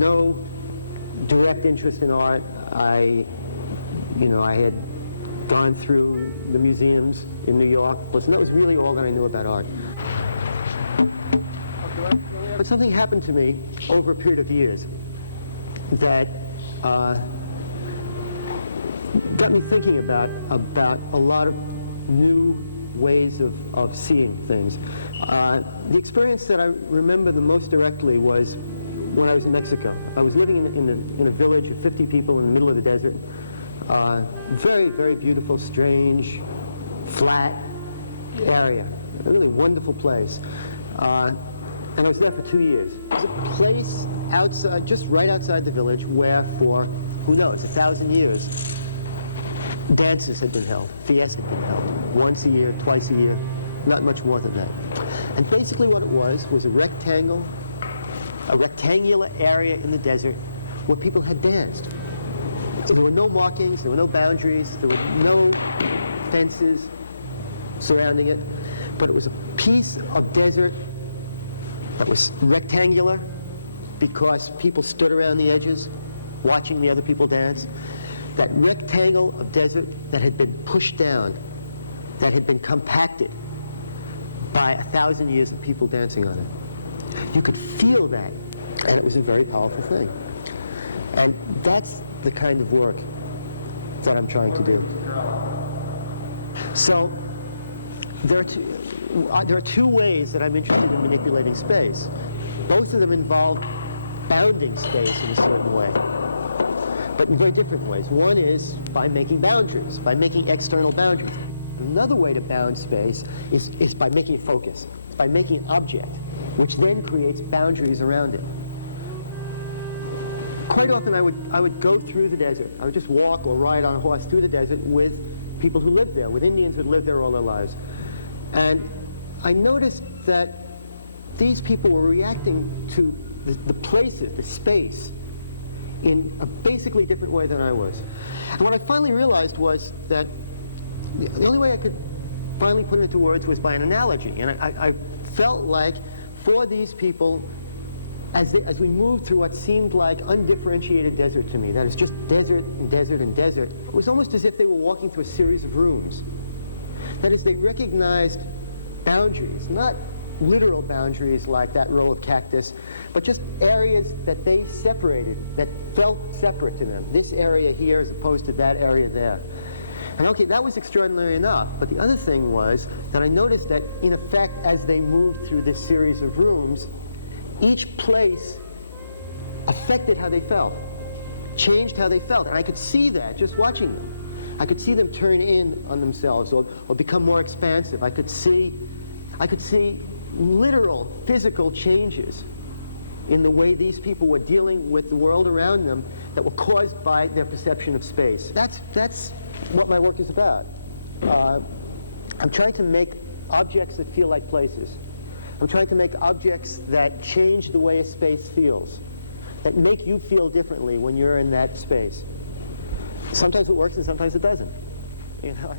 no direct interest in art. I had gone through the museums in New York. Listen, that was really all that I knew about art. But something happened to me over a period of years that got me thinking about a lot of new ways of seeing things. The experience that I remember the most directly was when I was in Mexico. I was living in a village of 50 people in the middle of the desert. Very, very beautiful, strange, flat area. A really wonderful place. And I was there for 2 years. It was a place outside, just right outside the village, where for, who knows, 1,000 years, dances had been held, fiestas had been held, once a year, twice a year, not much more than that. And basically what it was a rectangular area in the desert where people had danced. So there were no markings, there were no boundaries, there were no fences surrounding it, but it was a piece of desert that was rectangular because people stood around the edges watching the other people dance. That rectangle of desert that had been pushed down, that had been compacted by 1,000 years of people dancing on it. You could feel that, and it was a very powerful thing. And that's the kind of work that I'm trying to do. So there are two ways that I'm interested in manipulating space. Both of them involve bounding space in a certain way, but in very different ways. One is by making boundaries, by making external boundaries. Another way to bound space is by making it focus, by making an object, which then creates boundaries around it. Quite often I would go through the desert. I would just walk or ride on a horse through the desert with people who lived there, with Indians who had lived there all their lives. And I noticed that these people were reacting to the places, the space, in a basically different way than I was. And what I finally realized was that the only way I could finally put it into words was by an analogy. And I felt like for these people, as we moved through what seemed like undifferentiated desert to me, that is just desert and desert and desert, it was almost as if they were walking through a series of rooms. That is, they recognized boundaries, not literal boundaries like that row of cactus, but just areas that they separated, that felt separate to them. This area here as opposed to that area there. And okay, that was extraordinary enough, but the other thing was that I noticed that, in effect, as they moved through this series of rooms, each place affected how they felt, changed how they felt. And I could see that just watching them. I could see them turn in on themselves or become more expansive. I could see literal physical changes in the way these people were dealing with the world around them that were caused by their perception of space. That's what my work is about. I'm trying to make objects that feel like places. I'm trying to make objects that change the way a space feels, that make you feel differently when you're in that space. Sometimes it works and sometimes it doesn't. You know.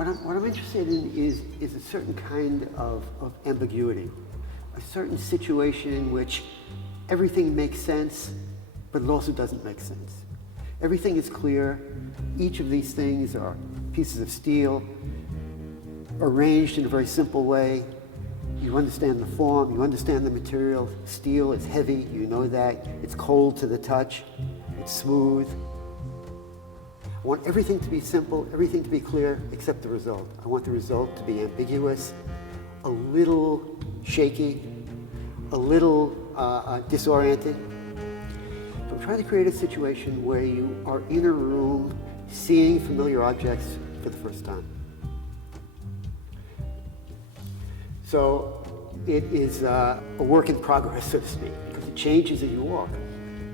What I'm interested in is a certain kind of ambiguity, a certain situation in which everything makes sense, but it also doesn't make sense. Everything is clear. Each of these things are pieces of steel arranged in a very simple way. You understand the form, you understand the material. Steel is heavy, you know that. It's cold to the touch, it's smooth. I want everything to be simple, everything to be clear, except the result. I want the result to be ambiguous, a little shaky, a little disorienting. So I'm trying to create a situation where you are in a room seeing familiar objects for the first time. So it is a work in progress, so to speak, because it changes as you walk.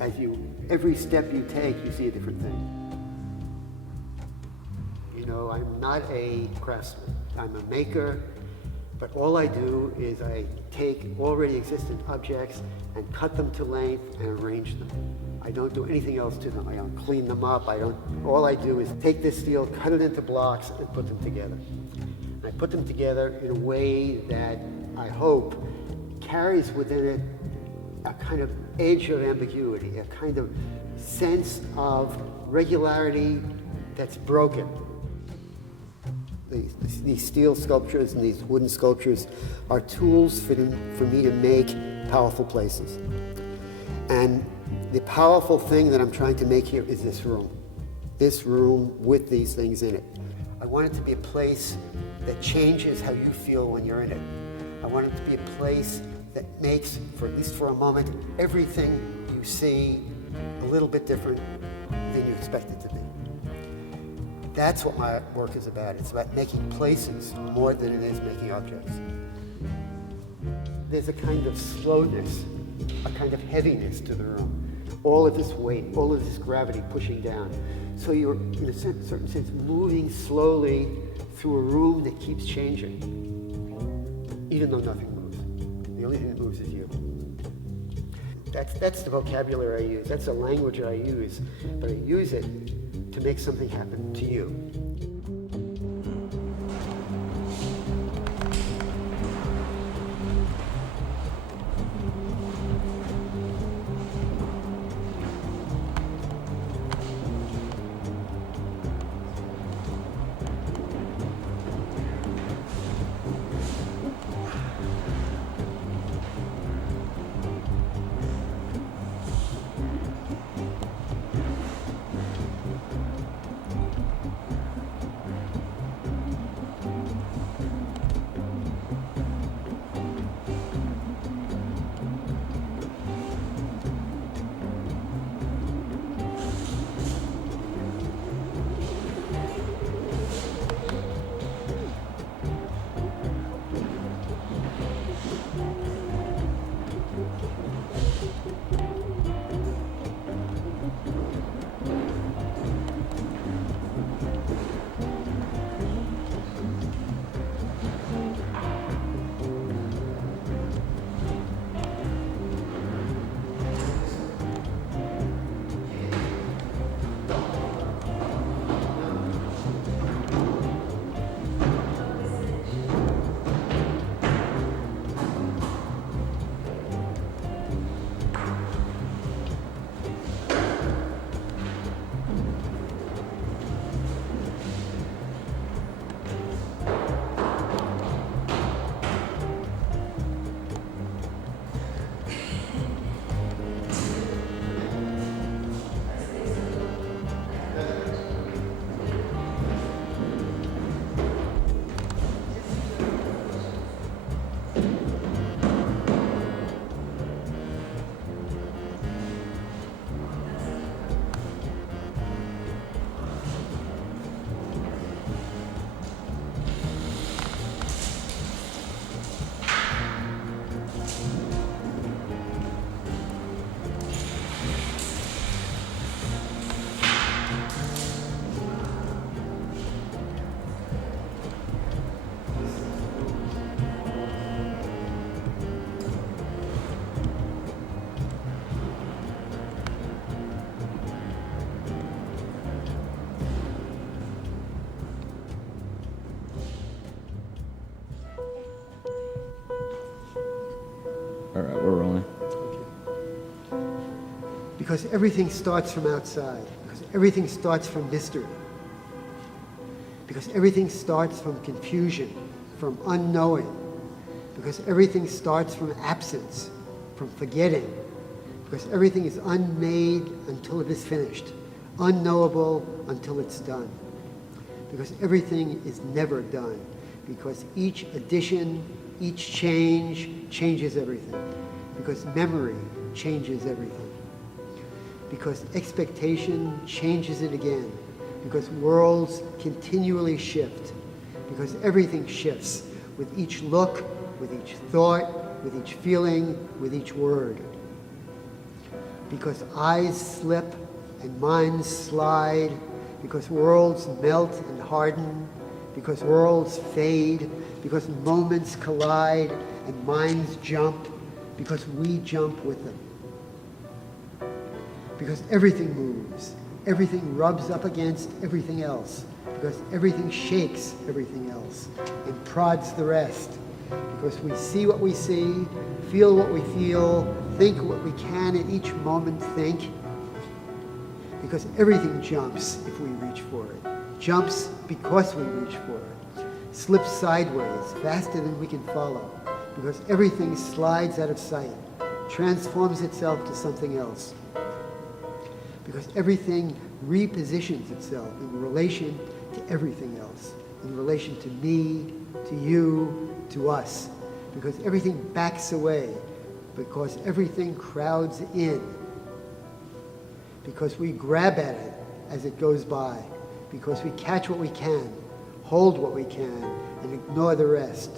Every step you take, you see a different thing. You know, I'm not a craftsman. I'm a maker, but all I do is I take already existent objects and cut them to length and arrange them. I don't do anything else to them. I don't clean them up. All I do is take this steel, cut it into blocks, and put them together. And I put them together in a way that I hope carries within it a kind of edge of ambiguity, a kind of sense of regularity that's broken. These steel sculptures and these wooden sculptures are tools for me to make powerful places. And the powerful thing that I'm trying to make here is this room with these things in it. I want it to be a place that changes how you feel when you're in it. I want it to be a place that makes, at least for a moment, everything you see a little bit different than you expect it to be. That's what my work is about. It's about making places more than it is making objects. There's a kind of slowness, a kind of heaviness to the room. All of this weight, all of this gravity pushing down. So you're, in a certain sense, moving slowly through a room that keeps changing, even though nothing moves. The only thing that moves is you. That's the vocabulary I use. That's the language I use. But I use it to make something happen to you. All right, we're rolling. Because everything starts from outside. Because everything starts from mystery. Because everything starts from confusion, from unknowing. Because everything starts from absence, from forgetting. Because everything is unmade until it is finished, unknowable until it's done. Because everything is never done. Because each addition, each change changes everything. Because memory changes everything. Because expectation changes it again. Because worlds continually shift. Because everything shifts with each look, with each thought, with each feeling, with each word. Because eyes slip and minds slide. Because worlds melt and harden. Because worlds fade. Because moments collide and minds jump. Because we jump with them. Because everything moves. Everything rubs up against everything else. Because everything shakes everything else and prods the rest. Because we see what we see, feel what we feel, think what we can at each moment think. Because everything jumps if we reach for it. Jumps because we reach for it. Slips sideways faster than we can follow. Because everything slides out of sight, transforms itself to something else. Because everything repositions itself in relation to everything else, in relation to me, to you, to us. Because everything backs away, because everything crowds in. Because we grab at it as it goes by, because we catch what we can, hold what we can, and ignore the rest,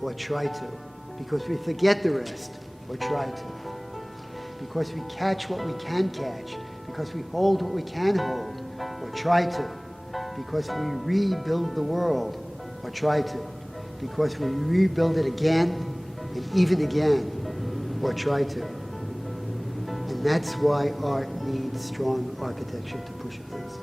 or try to. Because we forget the rest, or try to. Because we catch what we can catch, because we hold what we can hold, or try to. Because we rebuild the world, or try to. Because we rebuild it again, and even again, or try to. And that's why art needs strong architecture to push against.